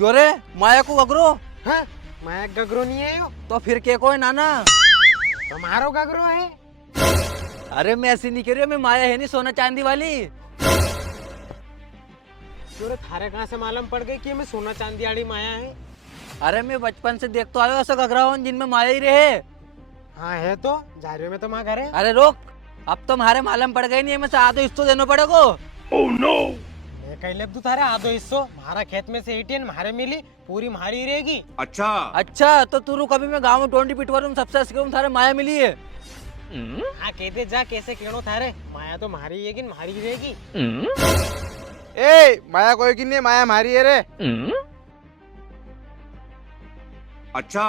क्यों रे माया को गगरो? हाँ, माया गगरो नहीं है यो। तो फिर के कोई नाना? तुम्हारो गगरो है। अरे मैं ऐसी नहीं कह रही हूँ, मैं माया है नहीं सोना चांदी वाली। क्यों थारे कहाँ से मालूम पड़ गई कि मैं सोना चांदी वाली माया है? अरे मैं बचपन से देख तो आयो ऐसा गगरा हूँ जिनमें माया ही रहे। हाँ है तो जारियो में तो माँ घर है। अरे रोक, अब तो हमारे मालूम पड़ गए नहीं, मैं आधो हिस्सों देना पड़ेगा। Oh no! मैं कहीं ले तू थारे आधो हिस्सो हमारा खेत में से 18 हमारे मिली पूरी हमारी रहेगी। अच्छा तो तू रुक, अभी मैं गाँव में 20 पिटवा दूँ, सबसे अस्सी थारे माया मिली है। हाँ कहते जा कैसे कहनो थारे माया तो हमारी है कि हमारी रहेगी। ए माया कोई की नहीं, माया हमारी है रे। अच्छा।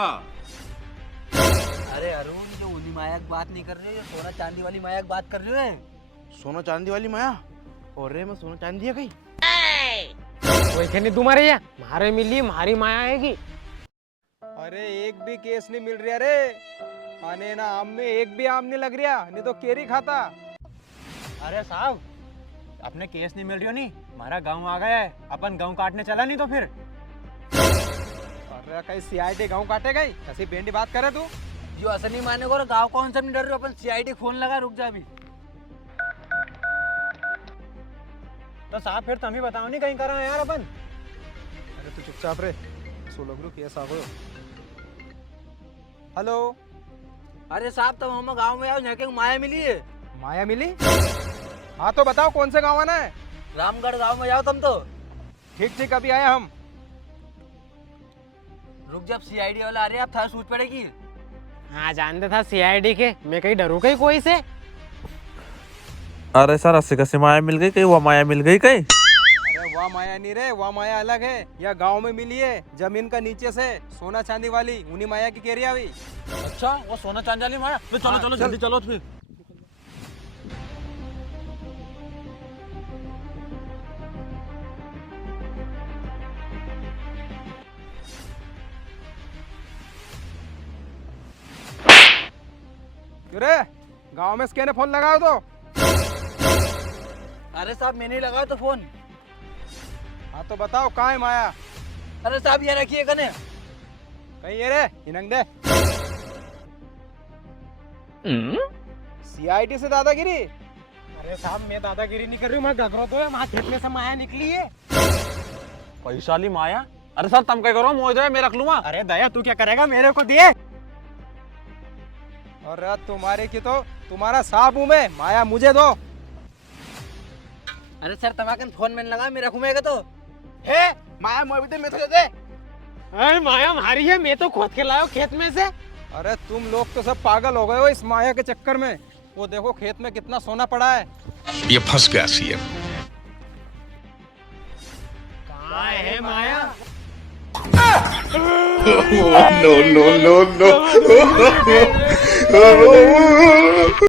अरे अरुण, जो उन्हीं माया की बात नहीं कर रहे, ये सोना चांदी वाली माया की बात कर रहे हैं। सोना चांदी वाली माया और रे मैं सोना चांदी है कहीं। वही कहने तुम्हारे या हमारे मिली हमारी माया आएगी। अरे एक भी केस नहीं मिल रहा रे, आने ना आम में एक भी आम नहीं लग रहा, नहीं तो केरी खाता। अरे साहब अपने केस नहीं मिल रही हो नहीं, हमारा गांव आ गया है, अपन गांव काटने चला नहीं तो फिर। अरे कहीं सीआईडी गांव काटे गई, ऐसी बेंडी बात करे तू। जो असली माने को गाँव कौन सा नहीं डर रहे हो, अपन सीआईडी फोन लगा, रुक जा अभी। तो साहब फिर तुम ही बताओ नहीं कहीं करा है यार अपन। अरे तू चुपचाप रे, 16 ग्रुप केस आ गयो। हेलो अरे साहब तुम हम गाँव में आओ, यहाँ के माया मिली है। माया मिली? हाँ तो बताओ कौन से गांव आना है। रामगढ़ गाँव में जाओ तुम तो। ठीक ठीक अभी आए हम। रुक, जब सीआईडी वाला आ रहे आप थारा सूझ पड़ेगी। हाँ जानते था सीआईडी के, मैं कहीं डरू कहीं कोई से। अरे सर अस्सी कसी माया मिल गई कहीं, वो माया मिल गई कहीं। अरे वह माया नहीं रे, वह माया अलग है, यह गांव में मिली है जमीन का नीचे से, सोना चांदी वाली, उन्हीं माया की कह रही है अभी। अच्छा वो सोना चांदी वाली माया, तो चलो चलो जल्दी चलो फिर। क्यों रे गांव में इसके ने फोन लगाओ तो। अरे साहब मैंने लगाया तो फोन। हाँ तो बताओ कहाँ है माया। अरे साहब ये रखिए कने। कहीं ये रे इनंग दे। सीआईडी से दादागिरी। अरे साहब मैं दादागिरी नहीं कर रही हूँ, मैं घबरो तो है, वहाँ खेत में से माया निकली है। पैसा ली माया? अरे सर तुम क्या करो, मोज मैं रख लूंगा। अरे दया तू क्या करेगा, मेरे को दिए। और तुम्हारे की तो तुम्हारा साहब हूँ मैं, माया मुझे दो। अरे सर तमाकन फोन में लगा, मैं रखूंगा तो। हे माया मोए भी मैं तो दे। अरे माया हमारी है, मैं तो खोद के लाया खेत में से। अरे तुम लोग तो सब पागल हो गए हो इस माया के चक्कर में। वो देखो खेत में कितना सोना पड़ा है। ये फंस गया सीएम। कहाँ है Maya? No no no no